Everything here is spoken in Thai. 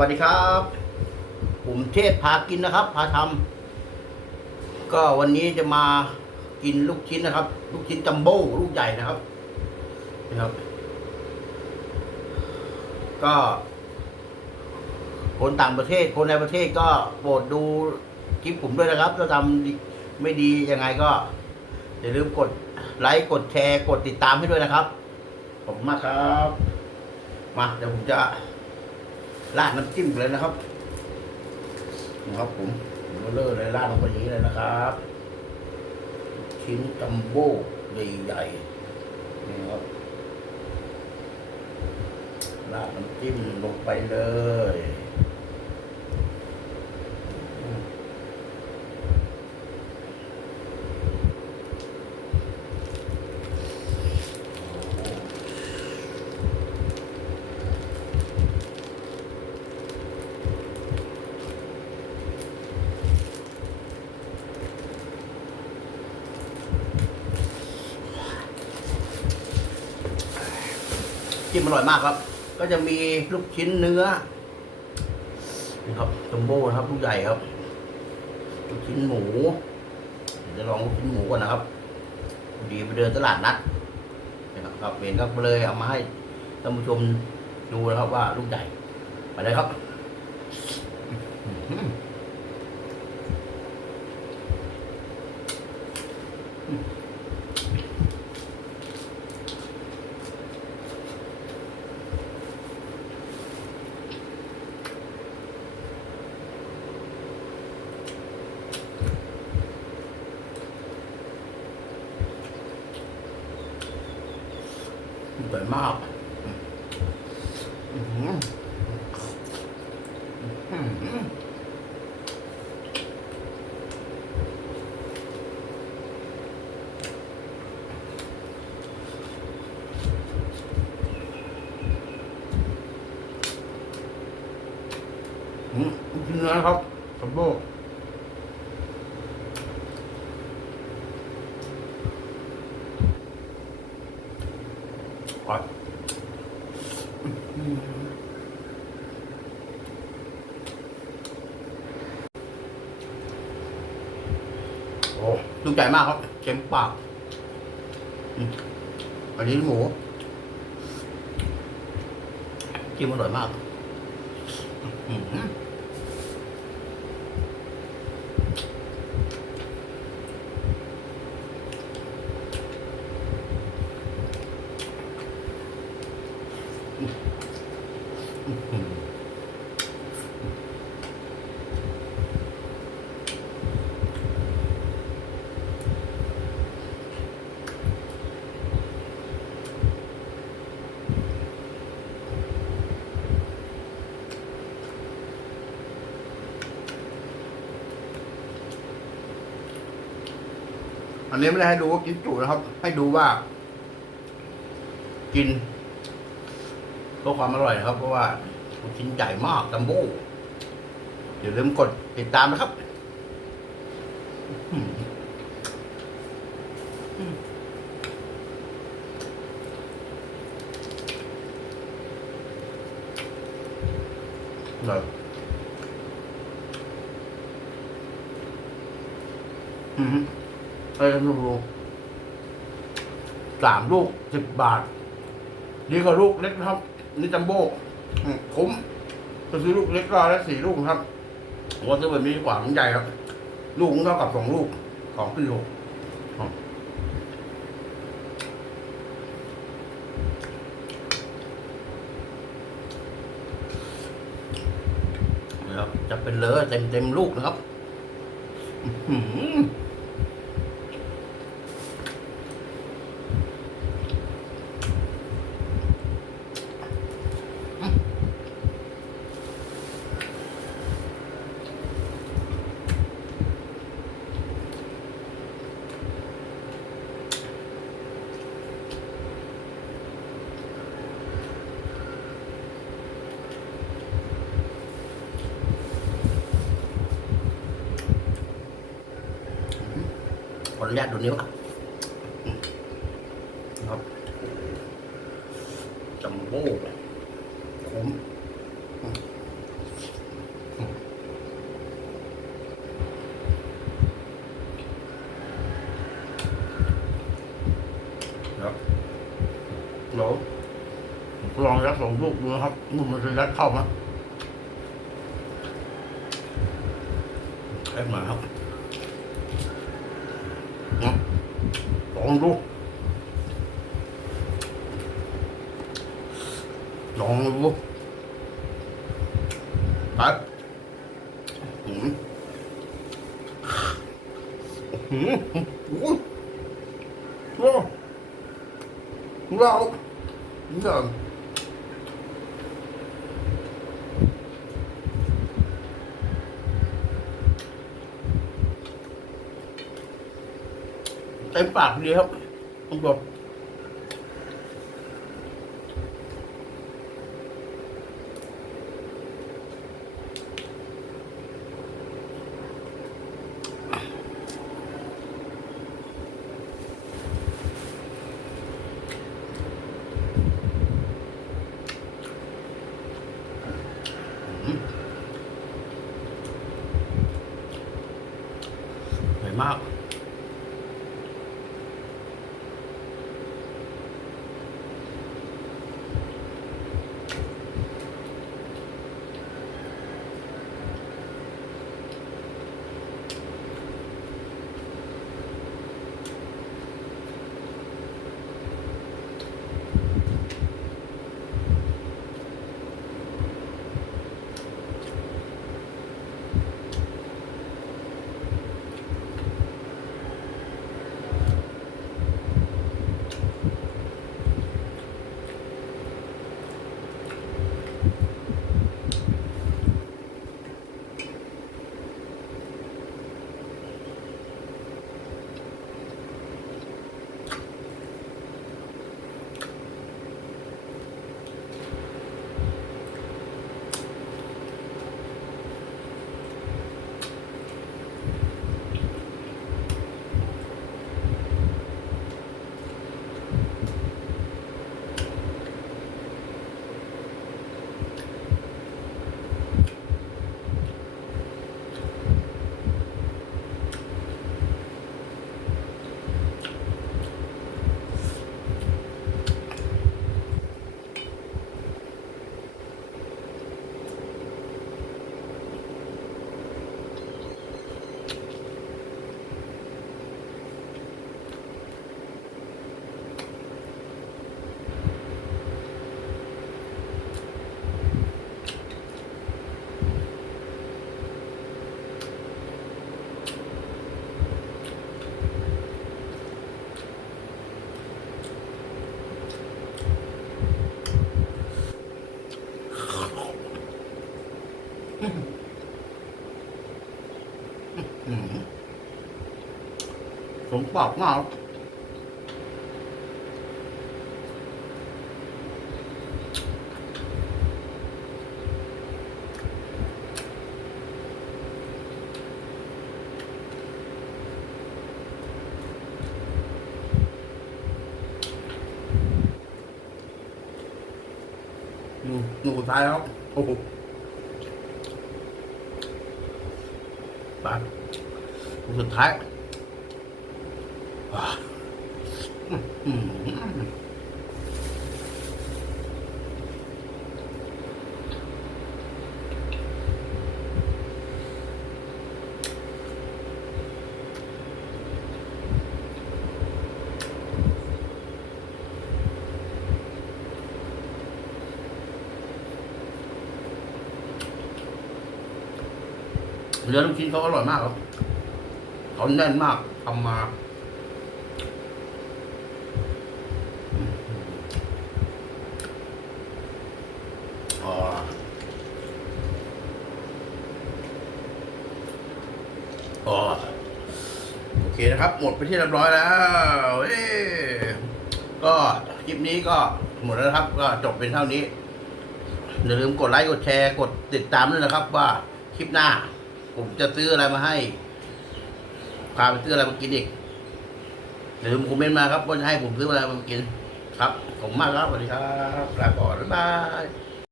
วัสดีครับ ผมเทพพากินนะครับ พาทำก็วันนี้จะมากินลูกชิ้นนะครับ ลูกชิ้นจัมโบ้ลูกใหญ่นะครับนะครับ ก็ คนต่างประเทศ คนในประเทศก็โปรดดูคลิปผมด้วยนะครับถ้าทำไม่ดียังไงก็อย่าลืมกดไลค์กดแชร์กดติดตามให้ด้วยนะครับ ขอบคุณมากครับ มาเดี๋ยวผมจะ ราดน้ำจิ้มเลยนะครับนะครับผมผมก็เลิกเลยราดลงไปอย่างนี้เลยนะครับ ชิ้นจัมโบ้ใหญ่ๆนี่ครับราดน้ำจิ้มลงไปเลย จิ้มอร่อยมากครับ ก็จะมีลูกชิ้นเนื้อนี่ครับจัมโบ้นะครับลูกใหญ่ครับลูกชิ้นหมูเดี๋ยวจะลองลูกชิ้นหมูก่อนนะครับ ดีไปเดินตลาดนัดนะครับครับเห็นก็เลยเอามาให้ท่านผู้ชมดูนะครับว่าลูกใหญ่ไปเลยครับ สวยมากอื้อหืออื้อหืออืมลูกชิ้นเนื้อครับจัมโบ้อ โอ้ลูกใจมากครับเค็มปากอันนี้หมูกินมอร่อยมาก อืม นนี้ไม่ได้ให้ดูว่ากินจุนะครับ ให้ดูว่า กินเพื่อความอร่อยครับ เพราะว่ากชิ้นใหญ่มากจัมโบอย่าลืมกดติดตามนะครับอื้ออือร่อยอืม เอ้ยลูกสามลูกสิบบาทดีกว่าลูกเล็กนะครับ นี่จัมโบ้คุ้มจะซื้อลูกเล็กก็ได้สี่ลูกครับว่าซื้อแบบนี้ดีกว่าของใหญ่ครับ ลูกเท่ากับสองลูกสองกิโลครับนะครับจะเป็นเลอเต็มเต็มลูกนะครับ อนุญาตดูนิ้วครับจมโบ้ผมครับลองลองยัดสองลูกดูครับลูกมันจะยัดเข้าไหมใหมาครับ เนาะลองดูลองดู ไอ้ยโอ้เราเดินเต็มปากดีครับต้องบอกอร่อยมาก ผมปอกมากหนูห เนื้อลูกชิ้นเขาอร่อยมากครับเขาแน่นมากทำมา โอเคนะครับ หมดไปที่เรียบร้อยแล้วเอ้ก็คลิปนี้ก็หมดแล้วนะครับ ก็จบเป็นเท่านี้อย่าลืมกดไลค์กดแชร์กดติดตามด้วยนะครับ ว่าคลิปหน้า ผมจะซื้ออะไรมาให้พาไปซื้ออะไรมากินอีก อย่าลืมคอมเมนต์มาครับว่าจะให้ผมซื้ออะไรมากิน ครับ ผมมากครับ สวัสดีครับลาก่อนบ๊ายบาย